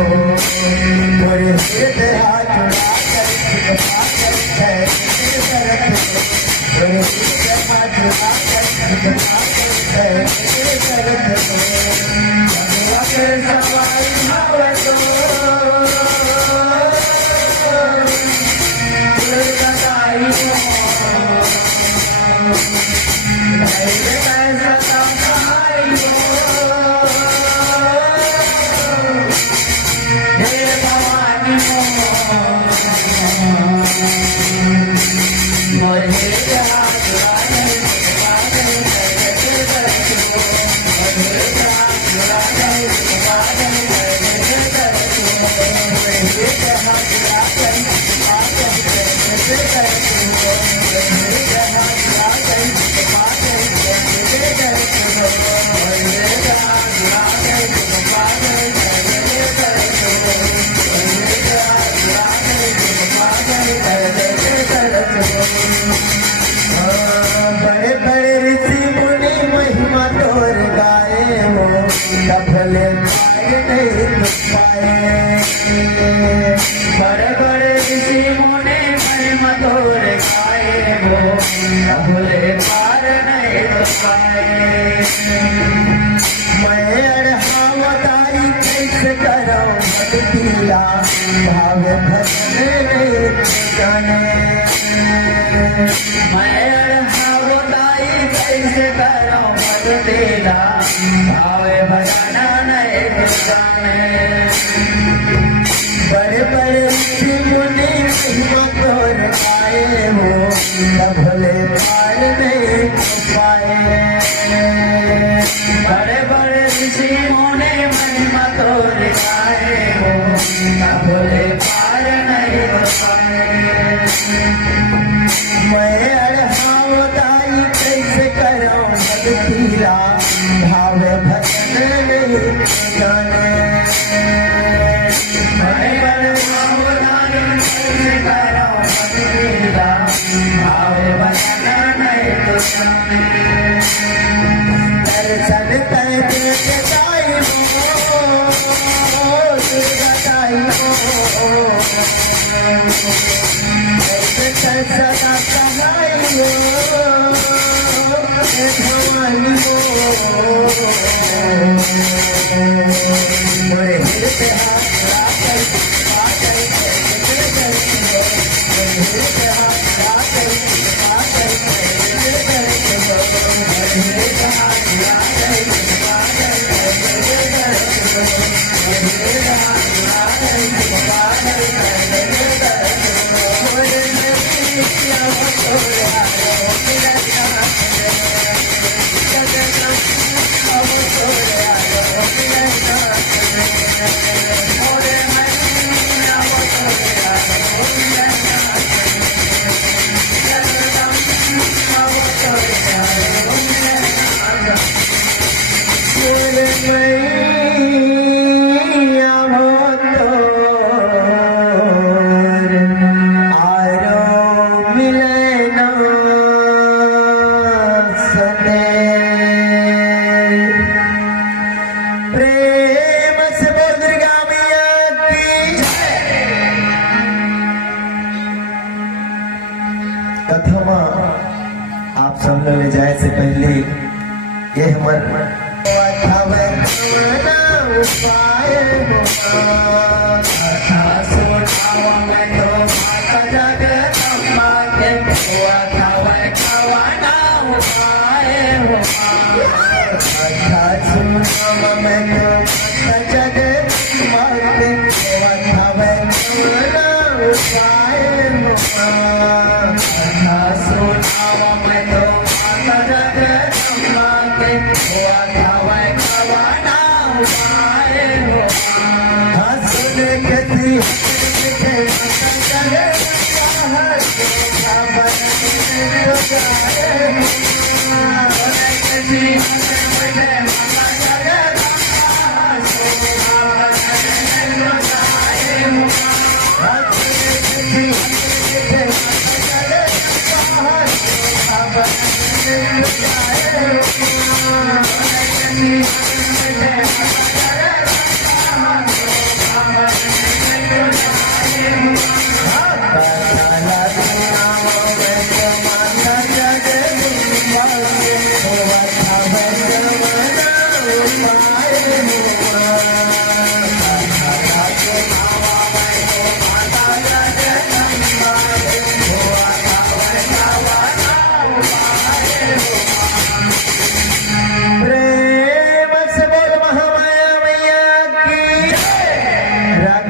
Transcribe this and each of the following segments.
मोरे हृदय चुरा कर कृपा कर मोरे हृदय चुरा कर कृपा कर सवाई भाव तो बड़े बड़े ऋषि मुनि महिमा तोर गाए हो भले पाए बड़े बड़े ऋषि मुनि महिमा तोर गाए हो भले पार नहीं पाए मैं अड़हावताई कैसे करो भक्तिला भाव भजन नहीं जाने मैं अड़हावताई कैसे करो भक्तिला भाव भजन नहीं जाने बड़े बड़े ऋषि मुनि महिमा तोर आए हो भले पार नहीं पाए बड़े बड़े ऋषि मुनि महिमा तोर आए हो भले पार नहीं पाए मैं अड़हावताई कैसे करो भक्तिला भाव भजन नहीं जाने दर्शन तैके जाई हो दुर्गाई हो सदा कहाई हो भवानी हो मोरे हृदय कथमा आप सब लोग ले जाए से पहले ये मन उपाय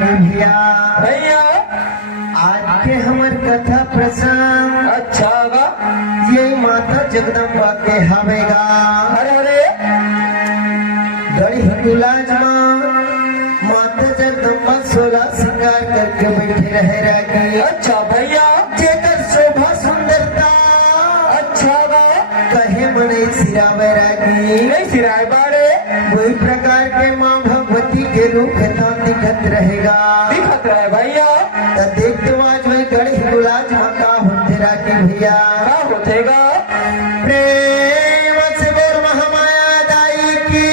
रागी भैया भैया आज के हमार कथा प्रसंग अच्छा बा। ये माता जगदम्बा के हवेगा अरे अरे गढ़ी गुलाज माता जगदम्बा 16 श्रृंगार करके बैठे रहे रागी। अच्छा भैया जेकर शोभा सुंदरता अच्छा बा। कहे मने सिरा बैरागी नहीं सिराय बाड़े वही प्रकार के माँ भगवती के रूप था दिखत रहेगा। दिखत रहे भैया तो देख तो आज वही गढ़ी गुलाज का होते रागी भैया का होतेगा। प्रेम से बोल महामाया दाई की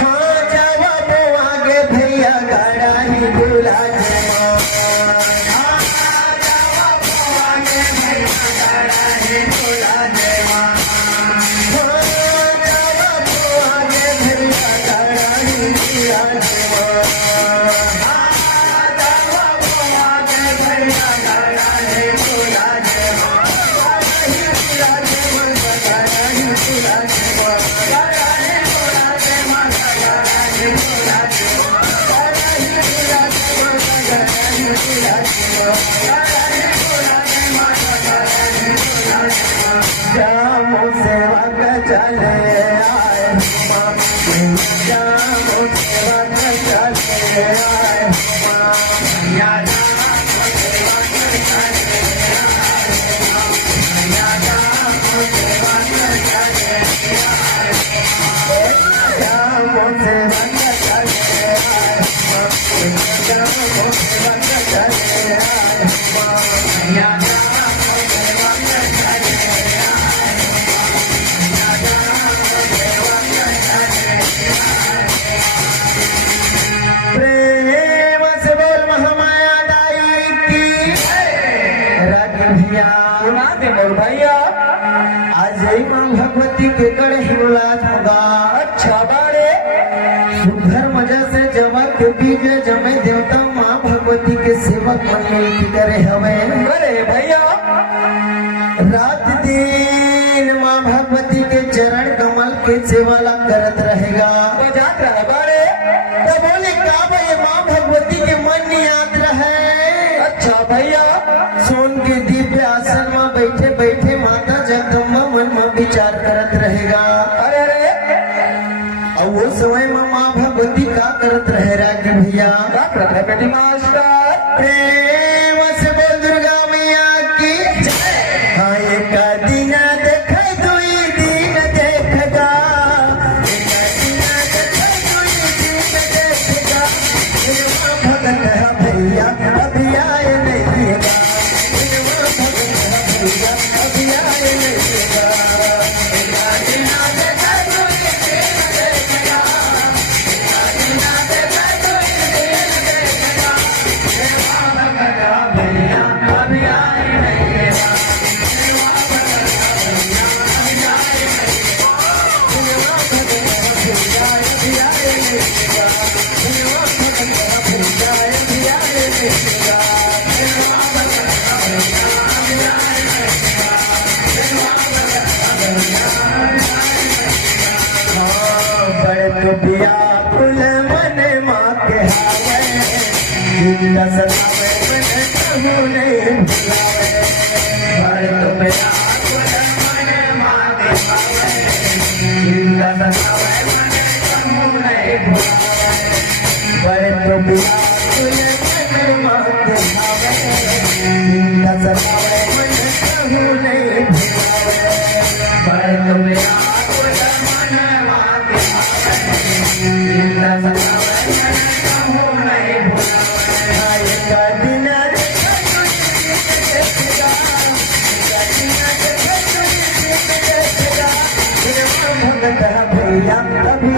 हाँ जवाब आगे भैया गड़ा ही गुलाज जामो सेवा का चले आए जामो सेवा का चले आए जामो सेवा का चले आए जामो सेवा का चले आए प्रेम से बोल महामाया दाई की रागी भैया सुना दे मोर भैया आज ही माँ भगवती के गढ़ गुलाज होगा। अच्छा बाड़े सुधर मजा से जमा के बीज जमे देवता माँ भगवती के सेवक मन की करे हवे अरे भैया रात दिन माँ भगवती के चरण कमल के सेवा ला करत रहेगा। बजात रहे बाड़े तो बोले का भाई माँ भगवती के मन नहीं याद रहे। अच्छा भैया सोन के दिव्य आसन में बैठे बैठे माता जगदम्बा मन में विचार करत रहेगा। अरे अरे और वो समय में माँ भगवती का करत रहे रागी भैया का करत है बेटी मास्टर। प्रेम से बोल दुर्गा मैया की हाँ एक दिन देख दुई दिन देखगा एक दिन देख दुई दिन देखगा ये माँ भगत है भैया अभी आए नहीं गा ये माँ भगत है भैया अभी आए नहीं गा एक दिन देख दुई दिन देखगा एक दिन देख दुई दिन देखगा ये माँ भगत है भैया अभी आए नहीं गा बड़े तो व्याकुल मन माँ के हावे जिंदा सतावे मन कहूँ नहीं भुलावे बड़े तो व्याकुल मन माँ के हावे जिंदा सतावे मन कहूँ नहीं भुलावे बड़े तो व्याकुल मन माँ के हावे जिंदा सतावे मन कहूँ नहीं भुलावे बड़े तो व्याकुल मन माँ के जिंदा सतावे मन कहूँ नहीं भुलावे हाय का दिन देखा तुझे देखा भगत भैया अभी